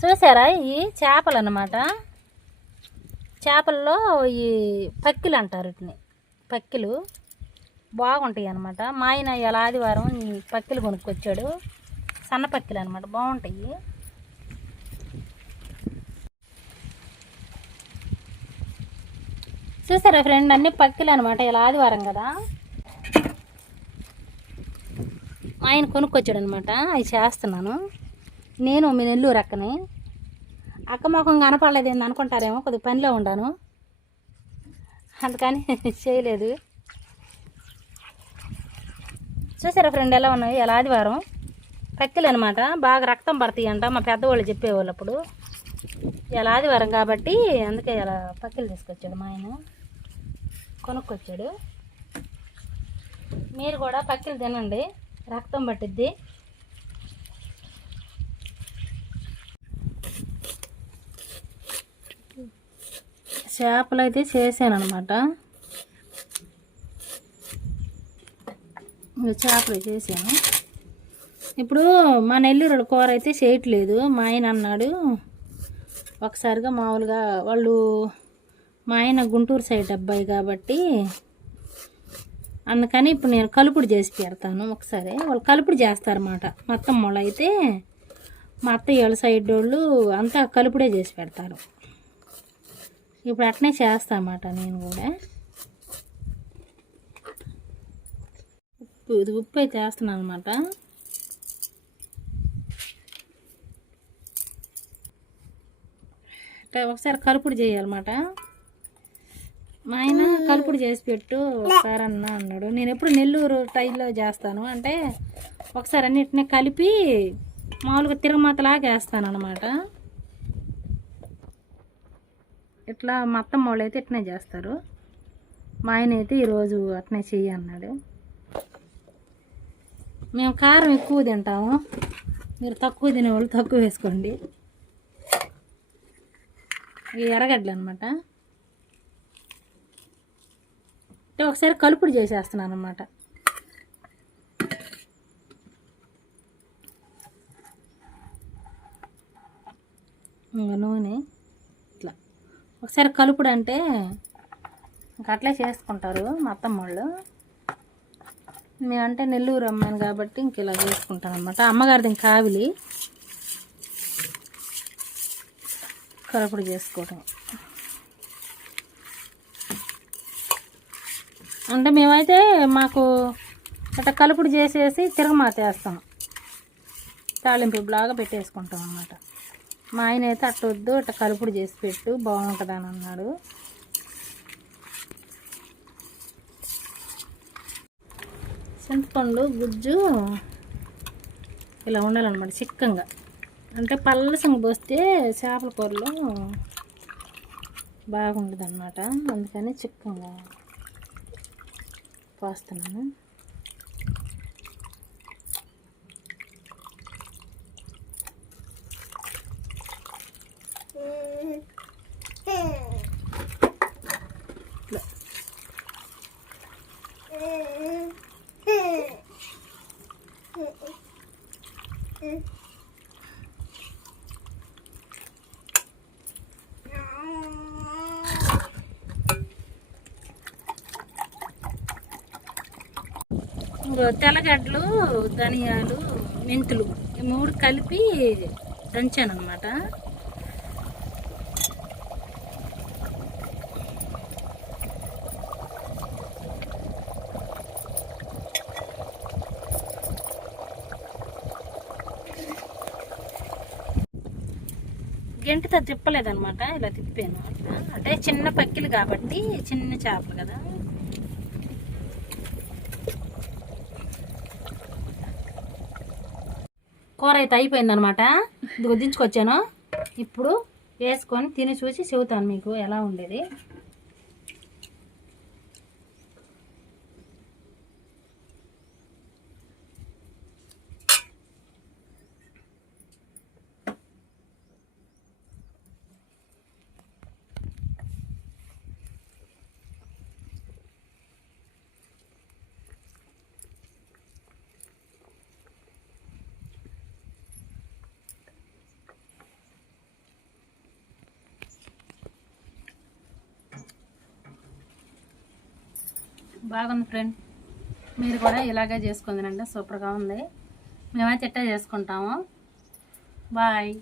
చూసారా ఈ చేపలు అన్నమాట. చేపల్లో ఈ పక్కిలు అంటారు వీటిని. పక్కిలు బాగుంటాయి అన్నమాట. మా ఆయన ఇలా ఆదివారం ఈ పక్కిలు కొనుక్కొచ్చాడు. సన్న పక్కిలు అనమాట, బాగుంటాయి. చూసారా ఫ్రెండ్, అన్ని పక్కిలు అనమాట. ఇలా ఆదివారం కదా, మా ఆయన కొనుక్కొచ్చాడు అనమాట. అవి చేస్తున్నాను నేను. మీ నెల్లూరు అక్కని. అక్క మొఖం కనపడలేదు ఏంది అనుకుంటారేమో, కొద్దిగా పనిలో ఉండాను అందుకని చేయలేదు. చూసారా ఫ్రెండ్ ఎలా ఉన్నాయి, ఎలా ఆదివారం పక్కిలు అనమాట. బాగా రక్తం పడతాయి అంట మా పెద్దవాళ్ళు చెప్పేవాళ్ళు అప్పుడు. ఇలా ఆదివారం కాబట్టి అందుకే ఇలా పక్కిలు తీసుకొచ్చాడు మా ఆయన, కొనుక్కొచ్చాడు. మీరు కూడా పక్కిలు తినండి, రక్తం పట్టిద్ది. చేపలు అయితే చేశాను అనమాట. చేపలు చేశాను. ఇప్పుడు మా నెల్లూరు కూర అయితే చేయట్లేదు. మా ఆయన అన్నాడు ఒకసారిగా, మామూలుగా వాళ్ళు, మా ఆయన గుంటూరు సైడ్ అబ్బాయి కాబట్టి అందుకని ఇప్పుడు నేను కలుపుడు చేసి పెడతాను. ఒకసారి వాళ్ళు కలుపుడు చేస్తారన్నమాట. మా అత్తమ్మ వాళ్ళు అయితే, మా అత్తయ్య వాళ్ళ సైడ్ వాళ్ళు అంతా కలుపుడే చేసి పెడతారు. ఇప్పుడు అట్నే చేస్తామాట నేను కూడా. ఉప్పు అయితే వేస్తున్నాను అనమాట. ఒకసారి కలుపుడు చేయాలన్నమాట. మా ఆయన కలుపుడు చేసి పెట్టు ఒకసారి అన్నాడు. నేను ఎప్పుడు నెల్లూరు టైల్లో చేస్తాను అంటే, ఒకసారి అన్నిటినీ కలిపి మామూలుగా తిరగమాతలాగా వేస్తాను అనమాట. ఇట్లా మా అత్తమ్మ వాళ్ళు అయితే ఇట్నే చేస్తారు. మా ఆయన అయితే ఈరోజు అట్నే చెయ్యి అన్నాడు. మేము కారం ఎక్కువ తింటాము, మీరు తక్కువ తినేవాళ్ళు తక్కువ వేసుకోండి. ఈ ఎర్రగడ్డలు అనమాట. ఒకసారి కలుపుడు చేసేస్తున్నాను అనమాట. ఇంకా నూనె ఇట్లా ఒకసారి కలుపుడు అంటే ఇంకా అట్లే చేసుకుంటారు మా అత్తమ్మ వాళ్ళు. మేమంటే నెల్లూరు అమ్మాను కాబట్టి ఇంక ఇలా చేసుకుంటాను అనమాట. అమ్మగారిది ఇంకా కావిలి కలుపుడు చేసుకోవటం అంటే, మేమైతే మాకు ఇట్లా కలుపుడు చేసేసి తిరగమాత వేస్తాం, తాలింపు లాగా పెట్టేసుకుంటాం అన్నమాట. మా ఆయన అయితే అట్టొద్దు, ఇట్లా కలుపుడు చేసి పెట్టు బాగుంటుందని అన్నాడు. చింతపండు గుజ్జు ఇలా ఉండాలన్నమాట, చిక్కంగా. అంటే పల్లసంగా పోస్తే చేపల కూరలో బాగుంటుంది అన్నమాట. అందుకని చిక్కంగా పోస్తున్నాను. తెల్లగడ్డలు, ధనియాలు, మెంతులు ఈ మూడు కలిపి దంచాను అన్నమాట. గంటితో తిప్పలేదన్నమాట, ఇలా తిప్పాను. అంటే చిన్న పక్కిలు కాబట్టి, చిన్న చేపలు కదా. కూర అయితే అయిపోయిందనమాట. ఇది దించుకొచ్చాను. ఇప్పుడు వేసుకొని తిని చూసి చెబుతాను మీకు ఎలా ఉండేది. బాగుంది ఫ్రెండ్, మీరు కూడా ఇలాగే చేసుకుందినండి, సూపర్గా ఉంది. మేమైతే ఇట్టే చేసుకుంటాము. బాయ్.